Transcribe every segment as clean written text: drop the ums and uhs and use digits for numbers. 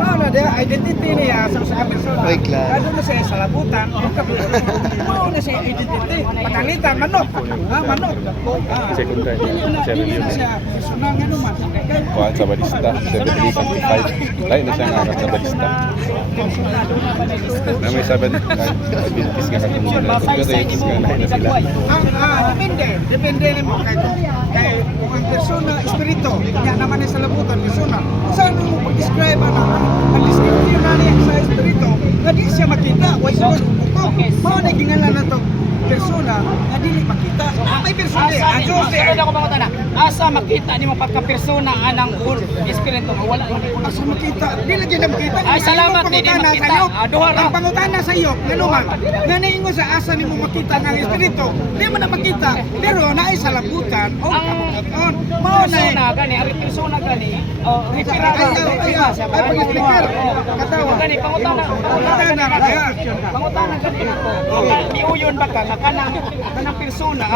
Mao na dia identity niya sa usa ka persona. Oy, klaro. Ano na siya sa labutan, mao na siya identity. Pananglitan manok. Manok. Second time. Dili na siya persona ngano man. Kuhaan sa balista, 73-75. Lain na siya nga sa balista. Na may saban, bintis nga katulungan na. Pagka-rex nga lain na sila. Depende mo kay kung ang persona espiritu, nya naman sa labutan persona. Saan mo pag-describe ang description na niya sa espiritu, nga di siya makita, way sa buko. Mao na gingalan na to persona nga dili makita. May persona Sunod ako mga tana. Asa makita nimo pagka-persona anang espiritu nga wala man. asa makita, dili gyud makita. Ay, salamat, di makita. Duha ra. Ang pangutana sa iyo, ngano man, nga naingon sa asa nimo makita nga espiritu, di mo na makita, pero naay sa labutan o kabukaton. Mao na Persona gani, ari persona gani. Retirado. ay pag-speaker, katawa. Gani pangutana. Pangutana gani ko. Niuyon ba ka nga kanang persona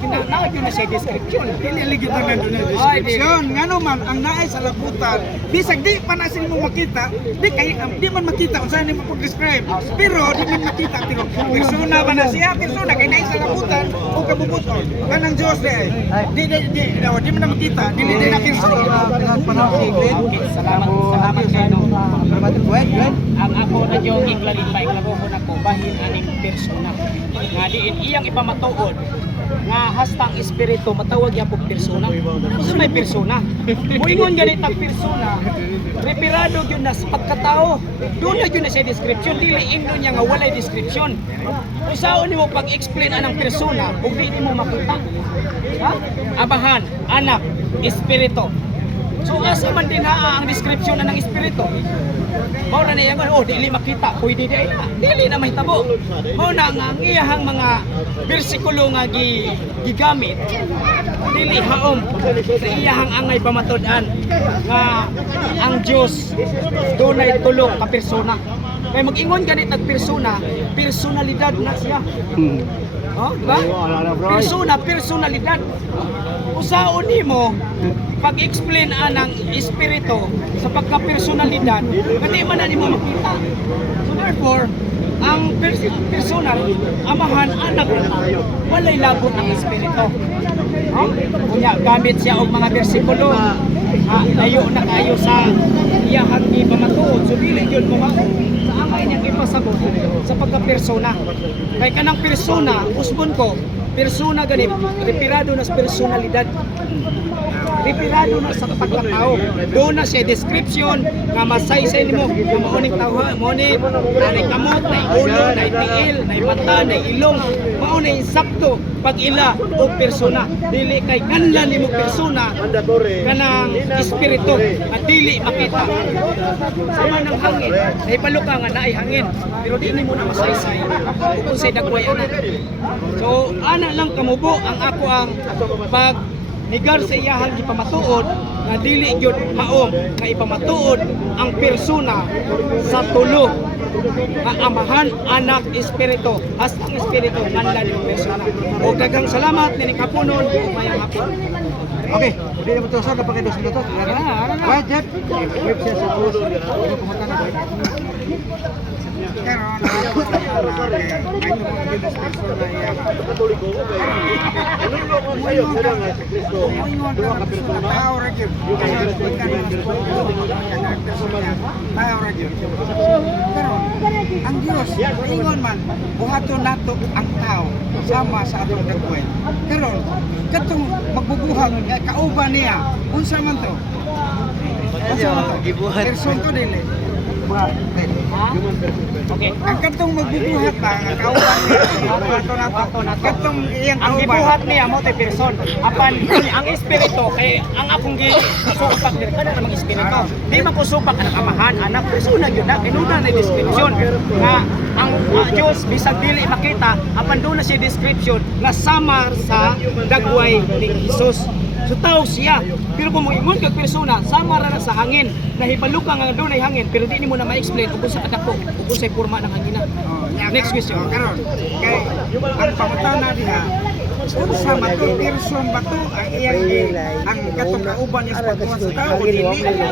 kinahanglan yun na siya description. Dili ligid na nandun na description. Ngano man ang naay sa labutan, bisag di pa na sila mo makita, di man makita kung saan mo pag-describe. Pero di man makita pero persona ba na siya, persona kay naay sa labutan o kabubuton. Kanang Dios di man na makita, dili na persona. Salamat kayo. Ang ako na yung i-clarify ko na ko bahin aning persona. Nga diin iyang ipamatuod nga hastang espiritu matawag yan po persona. Kasi may persona. Muingon ganit ang persona. Reparado yun na sa pagkatao. Doon na yun na siya description. Dili ingno niya nga walay description. Kung saan mo pag-explain anang persona, huwag di mo makita. Ha? Amahan, anak, espiritu. So asa man din ang description na ng espiritu. Mao na niya oh dili makita, pwede di ay dili na mahitabo. Mao na nga ang iyahang mga bersikulo nga gigamit dili haom sa iyahang angay pamatud-an nga ang Dios dunay tulo ka persona. Kay mag-ingon ganit ang persona, personalidad na siya. Oh, diba? Persona, personalidad. Usaon nimo pag-explain anang espiritu sa pagka-personalidad, hindi man na nimo makita. So therefore, ang personal, amahan, anak, walay lagot ng espiritu. Kunya, gamit siya og mga bersikulo. Layo na kayo sa iyahang ipamatuod. So dili yun mo sa angay niyang ipasabot sa pagka-persona. Kay kanang persona, usbon ko, persona ganit, reparado na sa personalidad. Reparado na sa pagkatao. Doon na siya description nga masaysay nimo nga maoning tao, maoning nay kamot, nay ulo, nay tiil, nay mata, nay ilong, mao na insakto pag ila o persona. Dili kay kanlan nimo persona kanang espiritu at dili makita. Sama ng hangin, nahibalo ka nga naay hangin, pero di nimo na masaysay kung say dagway ana. So ana lang kamubo ang ako ang pag nigar sa iyahang ipamatuod nga dili gyud haom nga ipamatuod ang persona sa tulo nga amahan, anak, espiritu. Hastang espiritu nganlan yung persona. O daghang salamat ni kapunon ug mayang hapon. Okay, hindi na betul sa pakai dos minuto. Wait, Jeff. Wait siya sa puso. Ang Diyos, ingon man, buhaton nato ang tao sama sa atong dagway. Karon, katong magbubuhat kauban niya, unsa man to? Unsa man to? Person to dili. Okay. Ang katong magbubuhat ba ang kauban niya? Buhaton nato. Katong iyang Ang kauban. gibuhat niya mo tay person. Apan ang espiritu kay ang akong gisupak diri kada namang espiritu. Di man ko supak ang amahan, anak, persona gyud na kinuna na description nga ang Dios bisag dili makita apan doon na siya description nga sama sa dagway ni Hesus. So tao siya, pero kung moingon kag persona, sama ra na sa hangin. Nahibalo ka nga doon ay hangin, pero di nimo na ma-explain kung sa kadako, kung sa forma ng hangina. Next question. Karon, kay ang pangutaw na diha unsa man to person ba to ang iyang ang katong kauban niya sa pagbuhat sa tao o dili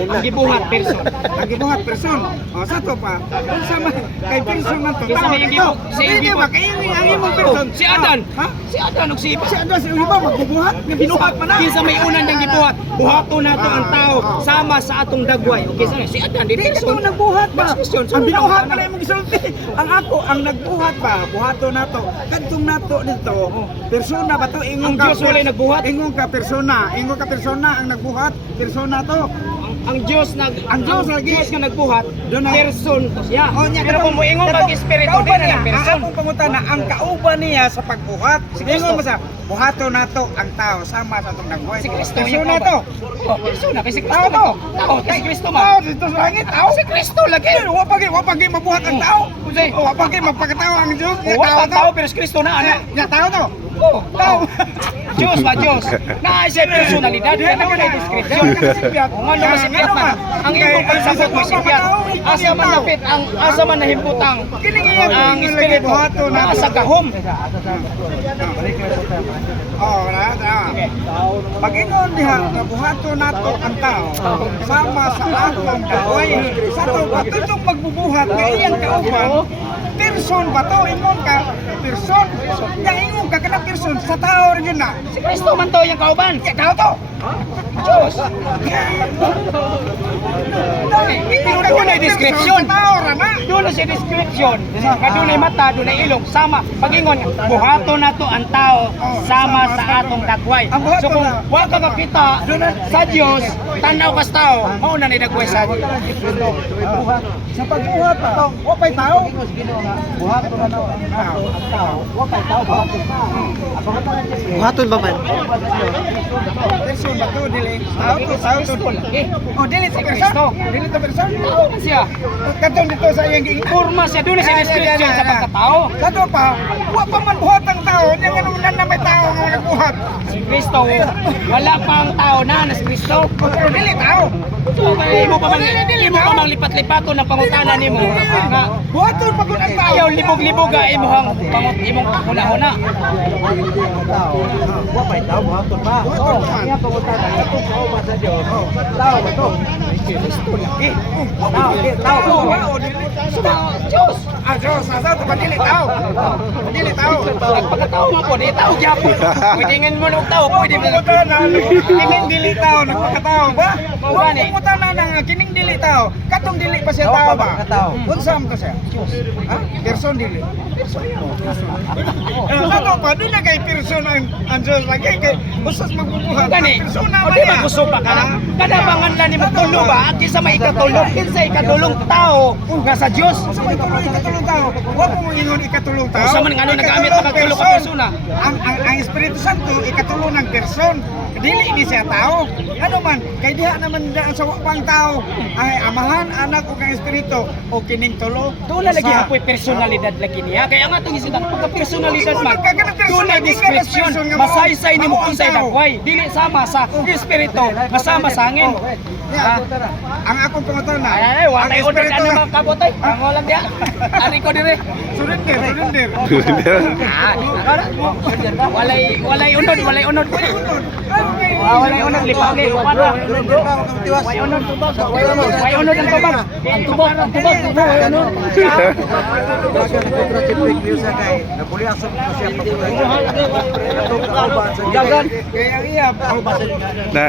Ang gibuhat person. ang gibuhat person o sa to pa unsa man kay person man to Kinsa tao may ito gibu- si sige gibu- ba kay ang imong person Si Adan. ha Si Adan og si si Adan si iba magbubuhat nga binuhat man na Kinsa may unan niyang gibuhat. Buhato nato ang tao sama sa atong dagway. Okay, si Adan di Di ka person. to nagbuhat ba? Question, Ang sunod binuhat na. pa na yung gisulti. Ang ako, ang nagbuhat ba? Buhato nato. Kadtong nato dito. Persona ba to? Ingon Ang Diyos walay nagbuhat? Ingon ka persona. Ingon ka persona ang nagbuhat. Persona to. Ang Diyos Ang Diyos lagi. Diyos nga nagbuhat. Doon na- Person to siya. Oh, nya, Pero kung moingon kag espiritu di kauban na niya. ng Ang person. akong pangutana, ang kauban niya sa pagbuhat. Ingon mo sa buhato nato ang tao sama sa itong nagbuhat. Si Kristo Persona to. Oh, persona kay si Kristo. Tao to. Tao kay si Kristo Tao man. dito sa langit. Tao. Si Kristo lagi. Wa pagi mabuhat ang tao. Kusay. Wa pagi magpakatao ang Diyos. Wa tao pero si Kristo na ana. Ya tao to. Oh, tao. Diyos ba Diyos? Na siya personalidad kaya na kay description. Kung ano ba si Piat ang imong pagsabot mo si Piat. Asa man napit ang asa man nahimputang ang espiritu na sa kahom. Oh, na. Pag-ingon diha nga buhato nato ang tao sama sa atong buhay. Sa to patutong pagbubuhat nga iyang kauban. Person ba to? Ingon ka person. Nga ingon ka kana person sa tao rin yun na. Si Kristo man to yung kauban. Ya tao to. Diyos. Pero doon ay description. Sa tao ra na. Doon na siya description. Nga doon ay mata, doon ay ilong. Sama. Pag-ingon, buhato na to ang tao sama sa atong dagway. So kung wa ka makita sa Diyos, tanaw ka sa tao, mauna na dagway sa Diyos. Sa pagbuhat to, wa pay tao. Buhaton ba man? Person ba to dili? Tao to. Oh, dili sa Kristo. Dili to person. Tao man siya. Katong dito sa iyang giingko. Kurma siya, doon na siya description sa pagkatao. Kato pa, wa pa man buhat ang tao. Nya nga naman na may tao nga nagbuhat. Si Kristo, wala pang tao na si Kristo. Pero dili tao. So, imo pa mang lipat-lipaton ng pangutana nimo nga Buhaton pa kun ang tao. ayaw libog-libog ga imong imong huna-huna. Wapay tao, buhaton ba? Buhaton pa. Iya pangutan sa itong kauban sa Diyos. Tao ba to? Tao. Diyos. Ah, Diyos, nasa to pa dili tao. Dili tao. Pagkatao mo po, di tao gyapon. Pwede ngin mo ng tao, pwede mo ng Pagkutana, kining dili tao, nagpakatao ba? Mao Wa gani. pagkutana na nga kining dili tao. Katong dili pa siya tao ba? Pagkatao. Unsa man to siya? Ha? Person dili. Ano pa din na kay person ang Diyos lagi kay usas magbubuhat. Gani. Persona O man di niya. maggusto pa ka na. Kada panganlan nimo tulo ba? Kinsa may ikatulong? Kinsa ikatulong tao nga sa Dios? Sa may tuloy ikatulong tao. Wa po mo ingon ikatulong tao. Usa man nga ano nagamit Ikatulong na magtulo ka person. persona. Ang Espiritu Santo ikatulong ng person. Dili ni siya tao. Ano man, kay diha naman daan sa pang tao. Ay amahan, anak ug ang Espiritu o kining tulo. Doon na lagi apoy personalidad lagi niya. Kaya nga itong isita, pagka personalidad man, doon na description, masaysay ni mo kung sa'y dagway. Dili sama sa espiritu, masama sa hangin. Yeah. Ang akong pangutan na. Ay, wala ang yung order Espiritu na mga kabotay. Ang walang diya. Ari ko dire. Surrender. Walay unod. Walay unod, lipaw ni. Walay unod, tubag. Walay unod ang tubag. Ang tubag. Walay unod. Kaya ang iya, Na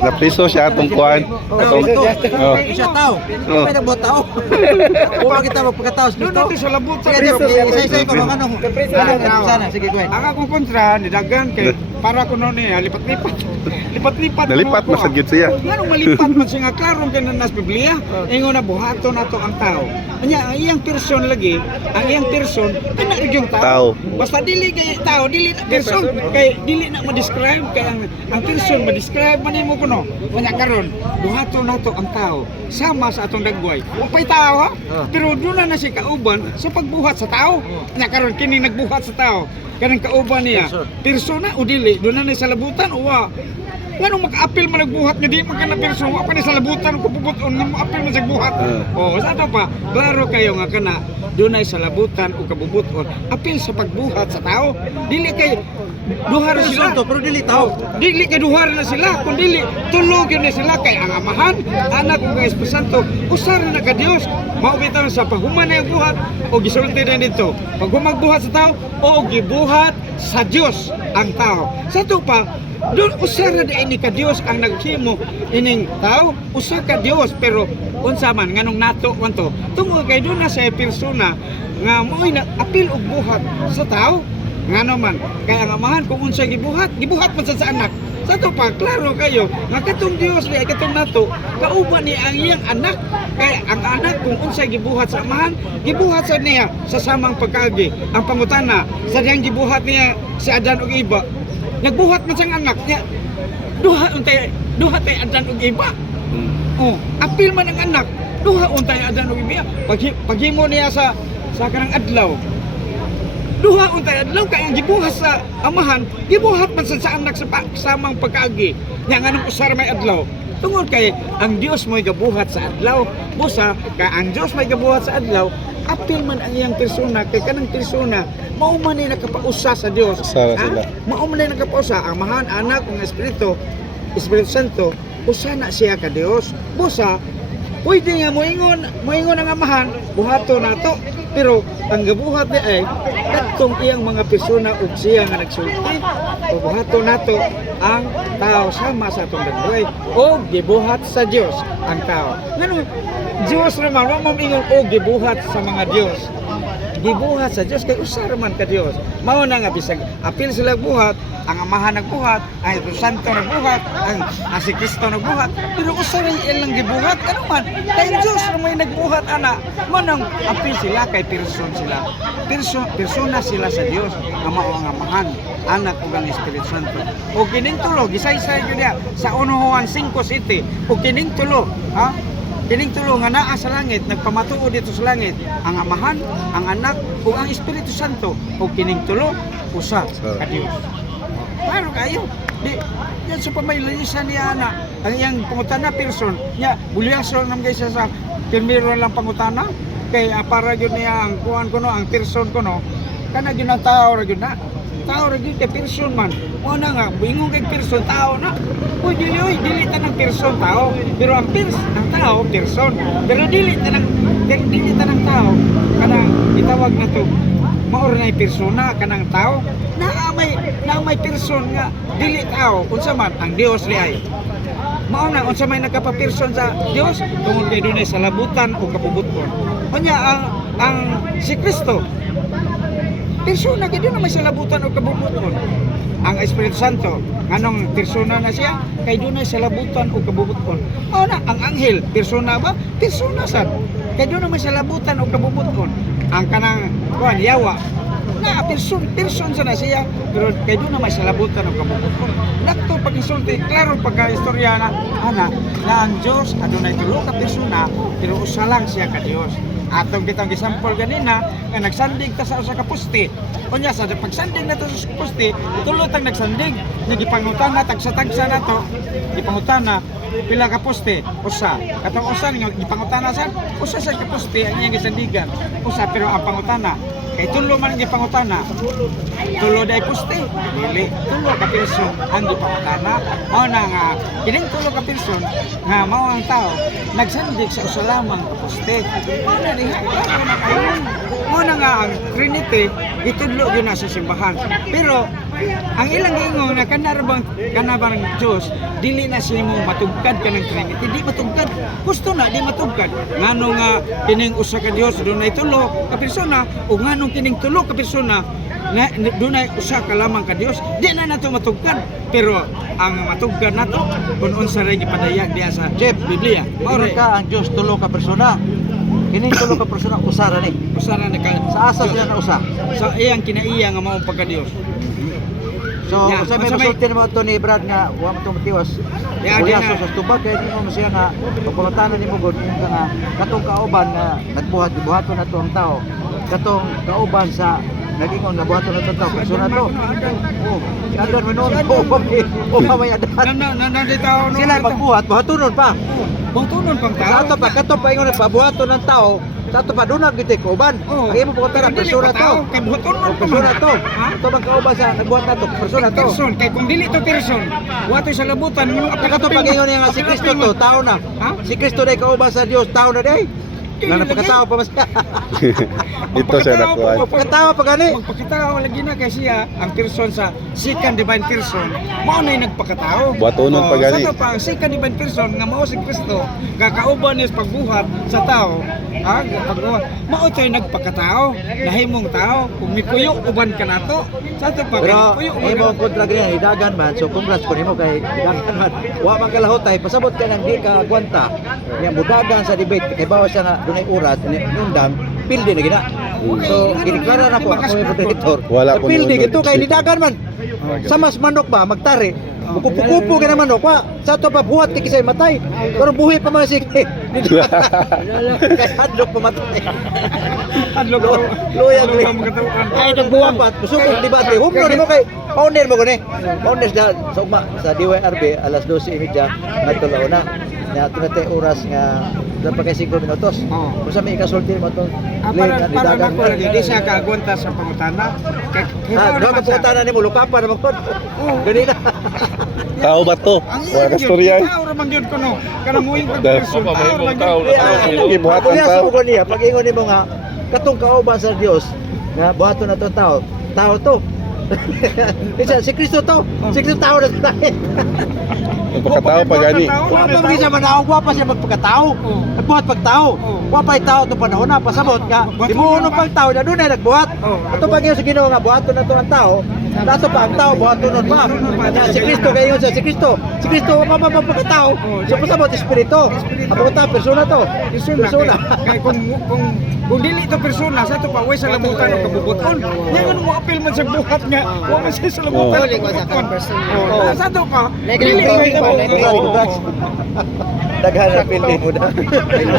na priso siya atong kuan. Atong oh. Siya tao. Oh. May nagbuhat tao. Kung kita magpagkatao sa doon Kristo. natin sa labot sa Sige, Kristo. isa-isa ko mga ano. Sana, sige, Gwen. Ang akong kontra, nidagan kay para ko noon niya, lipat-lipat. Lipat-lipat. Nalipat mo masad gyud siya. Nga malipat man siya nga klarong kay nas Biblia. Ingon na buhato na to ang tao. Anya ang iyang person lagi, ang iyang person kana yung tao. Tao. Basta dili kay tao, dili na person kay dili na ma-describe kay ang person ma-describe man nimo kuno. Anya karon, buhato na to ang tao sama sa atong dagway. Upay tao ha? Pero doon na siya kauban sa pagbuhat sa tao. Anya karon kini nagbuhat sa tao. Kanang kauban niya. Persona o dili, doon na sa labutan o wa. Nganong maka-apil man nagbuhat nga di man ka na perso, wa pa ni sa labutan ko pubuton nga mo apil man sa buhat. Oh, sa ato pa, klaro kayo nga kana dunay sa labutan o kabubuton, apil sa pagbuhat sa tao. Dili kay duha ra sila. Pero dili tao. Dili kay duha ra na sila, kun dili tulog yun na sila kay ang Amahan, Anak ug ang Espiritu Santo usar na ka Dios. Mao bitaw sa pahuman na yung buhat o gisulti na dito. Pag humagbuhat sa tao o gibuhat sa Dios ang tao. Sa to pa doon usa ra di ini ka Dios ang naghimo ining tao, usa ka Dios pero unsa man nganong nato man to tungod kay doon na sa persona nga mo'y apil og buhat sa tao ngano man kay ang Amahan kung unsa gibuhat man sa anak. Sa to pa klaro kayo nga katong Dios di katong nato kauban ni ang iyang anak kay ang anak kung unsa gibuhat sa Amahan gibuhat sa niya sa samang pagkaagi. Ang pangutana sa diyang gibuhat niya si Adan ug Eva nagbuhat man siyang anak niya. Duha tay Adan ug Eva. Oh, apil man ang anak. Duha untay Adan ug Eva. Paghimo niya sa kanang adlaw. Duha untay adlaw kay ang gibuhat sa Amahan, gibuhat man sa anak sa samang pagkaagi. Nya nganong usar may adlaw. Tungod kay ang Dios mo'y gabuhat sa adlaw. Busa kay ang Dios may gabuhat sa adlaw. Apil man ang iyang persona kay kanang persona mao man ni nakapausa sa Dios. Usara sila. Mao man ni nakapausa ang Amahan, Anak ug Espiritu Santo usa na siya ka Dios. Busa pwede nga moingon ang Amahan buhato nato pero ang gabuhat ni ay katong iyang mga persona ug siya nga nagsulti o buhato nato ang tao sama sa atong dagway o gibuhat sa Dios ang tao. Ngano Dios naman wa man ingon o gibuhat sa mga Dios. Gibuhat sa Dios kay usa ra man ka Dios. Mao na nga bisag apil sila buhat, ang Amahan nagbuhat, ang Espiritu Santo nagbuhat, ang si Kristo nagbuhat, pero usa ra ilang gibuhat ano man. Kay Dios ra may nagbuhat ana. Manang apil sila kay person sila. Persona sila sa Dios nga mao ang Amahan, Anak ug ang Espiritu Santo. O kining tulo gisaysay gyud niya sa 1 Juan 5:7. O kining tulo, ha? Kining tulo nga naa sa langit, nagpamatuod dito sa langit, ang Amahan, ang Anak, ug ang Espiritu Santo. O kining tulo, usa ka Dios. Klaro kayo. Di, yan sa pamaylalisan niya na, ang iyang pangutana person, niya, bulyason naman kayo sa pirmiro lang pangutana, kay para yun niya ang kuhan ko no, ang person ko no, kana yun ang tao ra yun na. Tao ra gyud kay person man. Mo na nga buingon kay person tao na. Uy dili ta ng person tao. Pero ang tao person. Pero dili ta ng tao kanang itawag na to. Mao ra nay persona kanang tao. Na may person nga dili tao unsa man ang Dios li ay. Mao na unsa may nagapa-person sa Dios tungod kay dunay sa labutan o kapubuton. Unya ang si Kristo persona kay doon na may salabutan o kabubuton. Ang Espiritu Santo, nganong persona na siya, kay doon na salabutan o kabubuton. Mao na, ang anghel, persona ba? Persona sad. Kay doon na may salabutan o kabubuton. Ang kanang, yawa, na person sa na siya, pero kay doon na may salabutan o kabubuton. Nakto pag-isulti, klaro pagka-istorya na, na ang Diyos, adunay tulo ka persona, pero usa lang siya ka Diyos. Atong kitang gisampol ganina nga nagsandig ta sa usa ka poste. Unya sa pagsandig nato sa poste, tulo tang nagsandig, nga gipangutana tagsa-tagsa nato, gipangutana pila ka poste, usa. Katong usa nga gipangutana sa usa sa ka poste ang iyang gisandigan. Usa pero ang pangutana kay tulo man ang gipangutana. Tulo day poste, dili tulo ka person ang gipangutana. Mao na nga kining tulo ka person nga mao ang tao nagsandig sa usa lamang ka poste. Mao na diha. Mao na nga ang Trinity itudlo gyud na sa simbahan. Pero ang ilang ingon na kanabang Diyos dili na siya mo matugkad ka ng Trinity, di matugkad. Gusto na di matugkad. Ngano nga kining usa ka Dios dunay tulo ka persona o nganong kining tulo ka persona na dunay usa ka lamang ka Dios, di na nato matugkad. Pero ang matugkad nato kun unsa ray gipadayag diha sa Biblia. Mao ka ang Dios tulo ka persona. Kining tulo ka persona usara ni. Usara na ka Sa asa siya na usa. sa iyang kinaiya nga mao pagka Dios. So, Yeah, sa may unsa may- masulti mo to ni Brad nga wa mo tong tiwas. Yeah, Kuya di na. sa tubag kay di mo siya nga pagpangutanan nimo gud nga katong kauban nga nagbuhat na to ang tao. Katong kauban sa Nagingon nga buhaton na to, persona to. Oh, si Adan manon. Oh, mamay Adan. Nandito no. Sila magbuhat, buhatonon pa. Bangtunon pang tao. Sa ato pa kato pa ingon pabuhaton ng tao. Sa ato pa dunag gid ko uban. Oh. Ang imo buhat na persona to. Kay buhatonon pa Persona man. to. Ha? Ito bang kauban sa nagbuhat na to, persona to. Person, kay kung dili to person, wato sa labutan mo Kato pag ingon niya nga si Kristo to, tao na. Ha? Si Kristo day kauban sa Dios, tao na day. Na napakatao pa mas. Ito siya nakuha. Pagkatao pa gani. Magpakatao lagi na kay siya ang person sa second divine person. Mao na nagpakatao. Buhatonon pa gani. Sa pa ang second divine person nga mao si Kristo, kakauban is pagbuhat sa tao. Ah, pagbuhat. Mao to'y nagpakatao, nahimong tao. Kung mikuyo uban ka nato. Sa to pa Pero mikuyo imo ang kontra ganyan hidagan man. So congrats ko nimo kay hidagan man. Wa man kalahotay pasabot ka nang di ka agwanta. Nga mudagan sa debate kay bawa siya nga dunay oras nindam pildi na gina. So giniklara na ko ako yung moderator. Wala ko Pildi nindot. gito kay hidagan man. Sa mas manok ba magtari. Kupo-kupo ka naman manok wa. Sa to pa buhat ti kisay matay. Pero buhi pa man sige. Kay hadlok pa matay. Adlo ko. Loyang li. Ay Nagbuwang pat, pusukot debate. Humno nimo kay owner mo gani. Owner sa DYRB alas 12:30 ngadto launa. Nya tunay oras nga dapat kay 5 minutos. Oo. Kung sa may ikasulti mo to. Para na ko lagi di siya kaagwanta sa pangutana. Kay Ano ka puta na nimo lukapan naman pod. Gani na. Tao ba to? Wala ka storya. Tao raman gyud ko no. Kanang muing Dahil pagperson. pa Tao raman tao gyud. na tao. Hindi buhatan Kuya tao. sa ugon niya pag ingon nimo nga katong kauban sa Dios nga buhaton na to tao. Tao to. Si Kristo to. Si Kristo tao na tayo. Pagkatao pa gani. Wa pa magisa manawag, wa pa siya magpagkatao. Nagbuhat pagtao. Wa pa tao to panahon na pasabot ka. Di mo uno pagtao na doon ay nagbuhat. Ato pa sa Ginoo nga buhaton na to ang tao. Dato pa ang tao buhaton nun pa. Si Kristo kayo sa si Kristo. Si Kristo wa pa magpagkatao. So pasabot espiritu. Abo ta persona to. Persona. Kay kung dili to persona sa to pa way sa labutan o kabubuton. Nga mo apil man sa buhat nga. Wa man siya sa labutan. Dili ko sa persona. Sa to ka. Negative Dili pa, ko Daghan na pildi mo na.